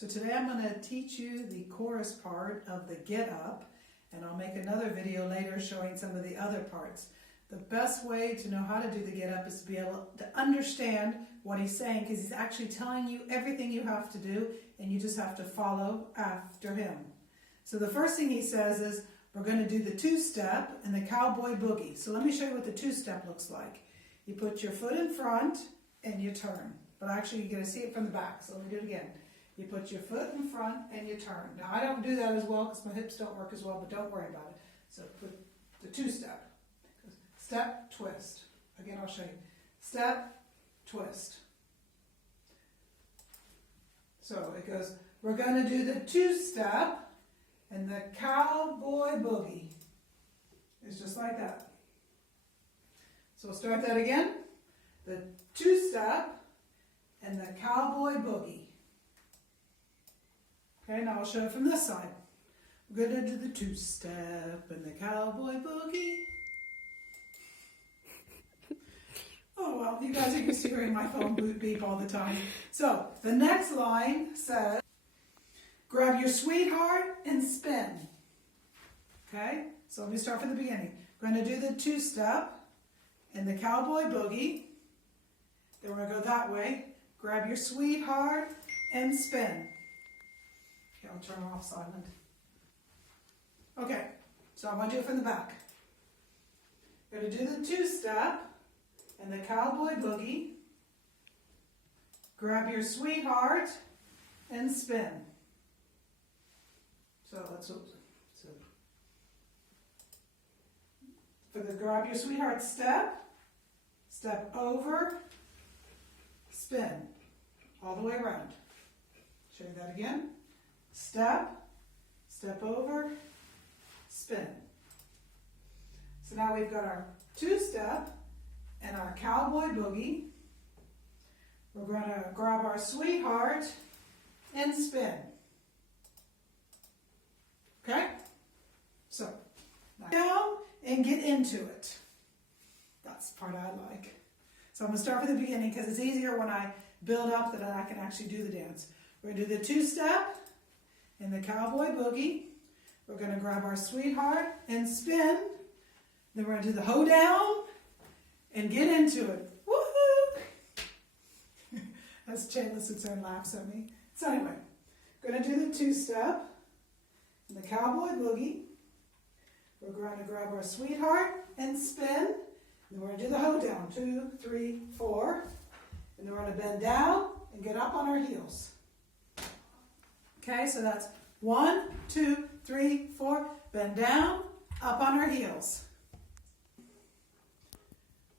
So today I'm going to teach you the chorus part of the Get Up, and I'll make another video later showing some of the other parts. The best way to know how to do the Get Up is to be able to understand what he's saying, because he's actually telling you everything you have to do, and you just have to follow after him. So the first thing he says is, we're going to do the two-step and the cowboy boogie. So let me show you what the two-step looks like. You put your foot in front and you turn. But actually you're going to see it from the back, so let me do it again. You put your foot in front and you turn. Now I don't do that as well because my hips don't work as well, but don't worry about it. So put the two-step. Step, twist. Again, I'll show you. Step, twist. So it goes, we're going to do the two-step and the cowboy boogie. It's just like that. So we'll start that again. The two-step and the cowboy boogie. Okay, now I'll show it from this side. We're going to do the two-step and the cowboy boogie. Oh, well, you guys are used to hearing my phone beep all the time. So, the next line says, grab your sweetheart and spin. Okay, so let me start from the beginning. We're going to do the two-step and the cowboy boogie. Then we're going to go that way. Grab your sweetheart and spin. Okay, I'll turn off silent. Okay, so I'm going to do it from the back. We're going to do the two-step and the cowboy boogie. Grab your sweetheart and spin. So let's for the grab your sweetheart step, step over, spin, all the way around. Show you that again. Step, step over, spin. So now we've got our two-step and our cowboy boogie. We're going to grab our sweetheart and spin. Okay? So, down and get into it. That's the part I like. So I'm going to start from the beginning because it's easier when I build up that I can actually do the dance. We're going to do the two-step and the cowboy boogie. We're going to grab our sweetheart and spin. Then we're going to do the hoedown and get into it. Woohoo! As Chandler sits there and laughs at me. So anyway, we're going to do the two-step and the cowboy boogie. We're going to grab our sweetheart and spin. Then we're going to do the hoedown. 2, 3, 4. And then we're going to bend down and get up on our heels. Okay, so that's 1, 2, 3, 4. Bend down, up on our heels.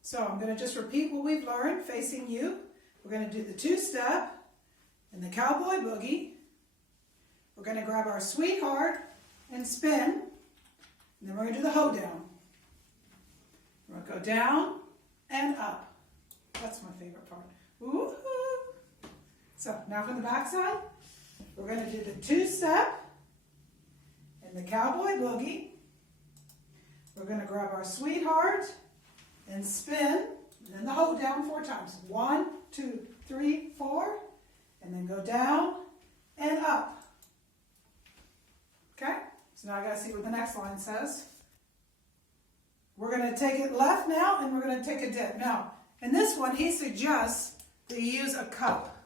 So I'm going to just repeat what we've learned facing you. We're going to do the two-step and the cowboy boogie. We're going to grab our sweetheart and spin. And then we're going to do the hoedown. We're going to go down and up. That's my favorite part. Woo-hoo! So now from the back side, we're going to do the two-step and the cowboy boogie. We're going to grab our sweetheart and spin, and then the hoedown 4 times. 1, 2, 3, 4, and then go down and up. Okay? So now I got to see what the next line says. We're going to take it left now, and we're going to take a dip. Now, in this one, he suggests that you use a cup.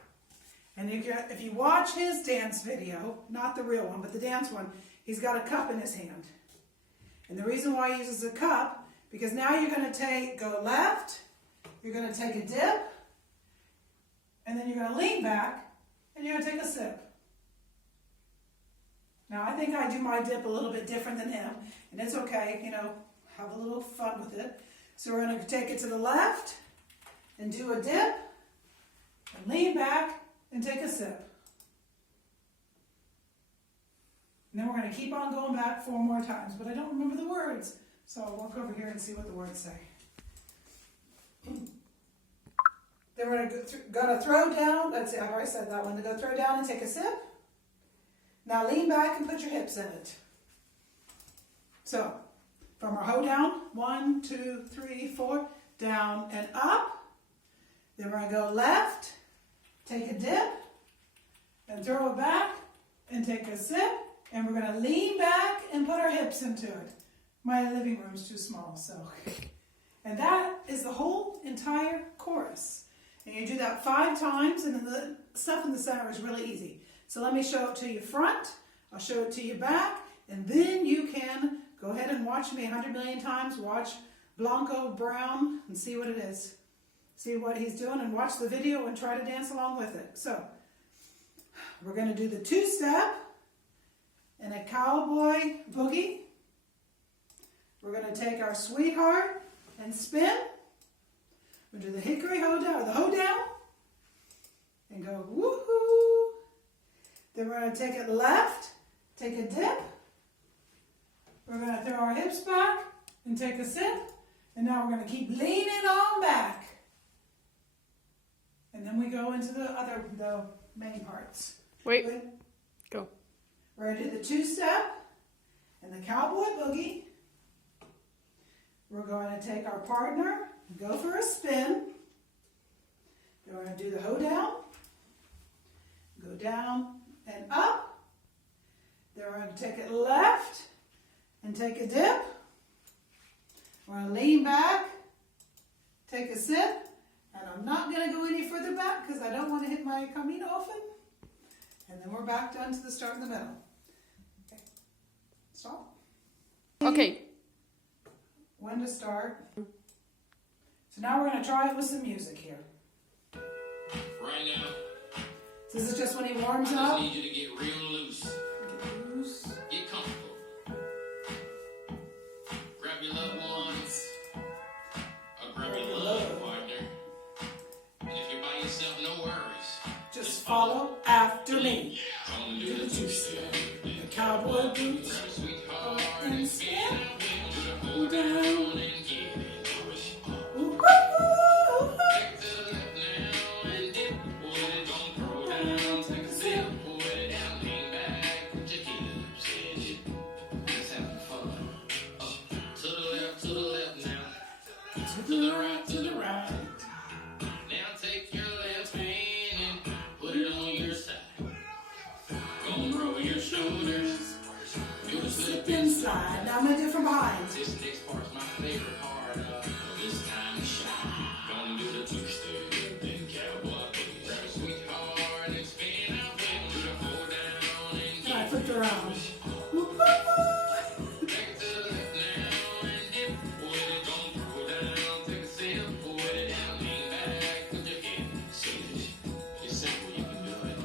And if you watch his dance video, not the real one, but the dance one, he's got a cup in his hand. And the reason why he uses a cup, because now you're going to go left, you're going to take a dip, and then you're going to lean back, and you're going to take a sip. Now, I think I do my dip a little bit different than him, and it's okay, have a little fun with it. So we're going to take it to the left, and do a dip, and lean back, and take a sip. And then we're going to keep on going back 4 more times, but I don't remember the words. So I'll walk over here and see what the words say. Then we're going to throw down. Let's see, I've already said that one. To go throw down and take a sip. Now lean back and put your hips in it. So from our hoedown, 1, 2, 3, 4, down and up. Then we're going to go left, take a dip, and throw it back, and take a sip, and we're going to lean back and put our hips into it. My living room's too small, so. And that is the whole entire chorus. And you do that 5 times, and then the stuff in the center is really easy. So let me show it to you front, I'll show it to you back, and then you can go ahead and watch me 100 million times, watch Blanco Brown and see what it is. See what he's doing and watch the video and try to dance along with it. So, we're going to do the 2-step and a cowboy boogie. We're going to take our sweetheart and spin. We'll do the hickory hoedown, or the hoedown, and go woohoo. Then we're going to take it left, take a dip. We're going to throw our hips back and take a sip. And now we're going to keep leaning on back. And then we go into the main parts. Wait. Go. We're going to do the 2-step and the cowboy boogie. We're going to take our partner, go for a spin. Then we're going to do the hoedown. Go down and up. Then we're going to take it left and take a dip. We're going to lean back, take a sip, and I'm not going to go any further back because I don't want to hit my camino often. And then we're back down to the start in the middle. Okay, stop. Okay. When to start. So now we're going to try it with some music here. Right now. So this is just when he warms I up. just need you to get real loose. Get loose. Get comfortable. Grab your loved ones. Or grab your love partner. And if you're by yourself, no worries. Just follow after me. Gonna do the 2-step. The cowboy boots. Grab a sweetheart And and spin. spin. Hold down and get it. Ooh, Back to the left now and dip. Put it on, throw down, take a sip. Put it down, lean back, put your hips in it. Just having fun. To the left now. to the right, to the right. Now take your left hand and put it on your side. Gonna roll your shoulders. Do the slip Inside. Now I'm going to do it from behind. This next part's my favorite part of this time to shine. Gonna do the 2-step, then cowboy boogie. Grab a sweetheart and spin out with the hold down and And I get flipped around. back to the left now and dip. Put it on, throw down, take a sip, put it down, lean back, put your hips in it. It's simple, you can do it.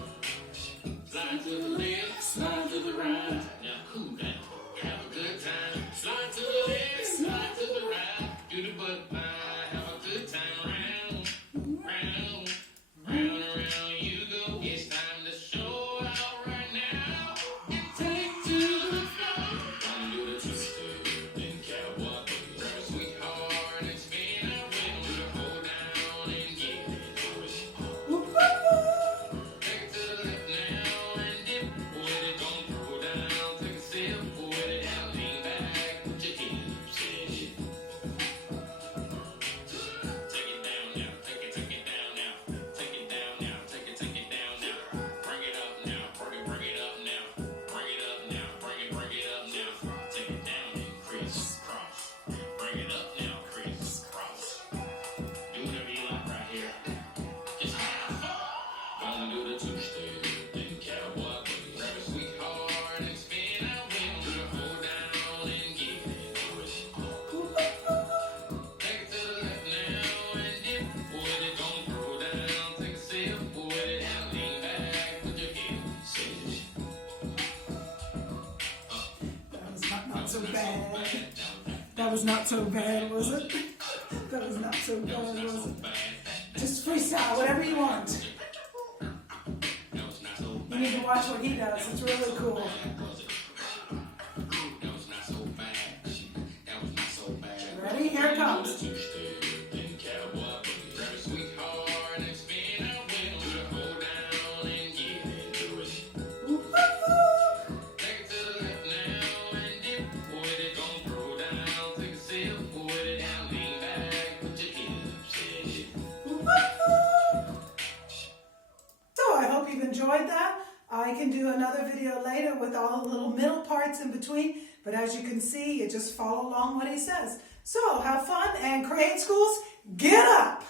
Slide to the left, slide to the right. Now cool down, have a good time. Slide to the left, slide to the right. Do the butt pie, have a good time. Round, round, round and round you go. It's time to show out right now. Take to the floor. Gonna do the 2-step, then cowboy boogie. Grab a sweetheart and spin out with the hold down and get it. Back to the left now and dip. Put it on, throw down, take a sip, put it down, lean back, put your hips in it. Take it down now, take it down now, take it down now, take it down now. Bring it up now, bring it up now, bring it up now, bring it up now. Take it down and crisscross. Bring it up now, crisscross. Do whatever you like right here. Just have fun. Gonna do the 2-step, then cowboy boogie. Grab a sweetheart and spin out with the hold down and get into it. Take it to the left now and dip. Put it on, throw down, take a sip, put it down, lean back, put your hips in it. That was not so bad. That was not so bad, was it? That was not so bad, was it? Just freestyle, whatever you want. That was not so You need to watch what he does. It's really cool. That was not so bad. That was not so bad. Ready? Here it comes. 2-step, then cowboy boogie. Grab a sweetheart and spin out with the hold down and get into it. Take it to the left now and dip. Put it on, throw down, take a sip, put it down, lean back, put your hips in it. So I hope you've enjoyed that. I can do another video later with all the little middle parts in between, but as you can see, you just follow along what he says. So have fun and create schools, get up!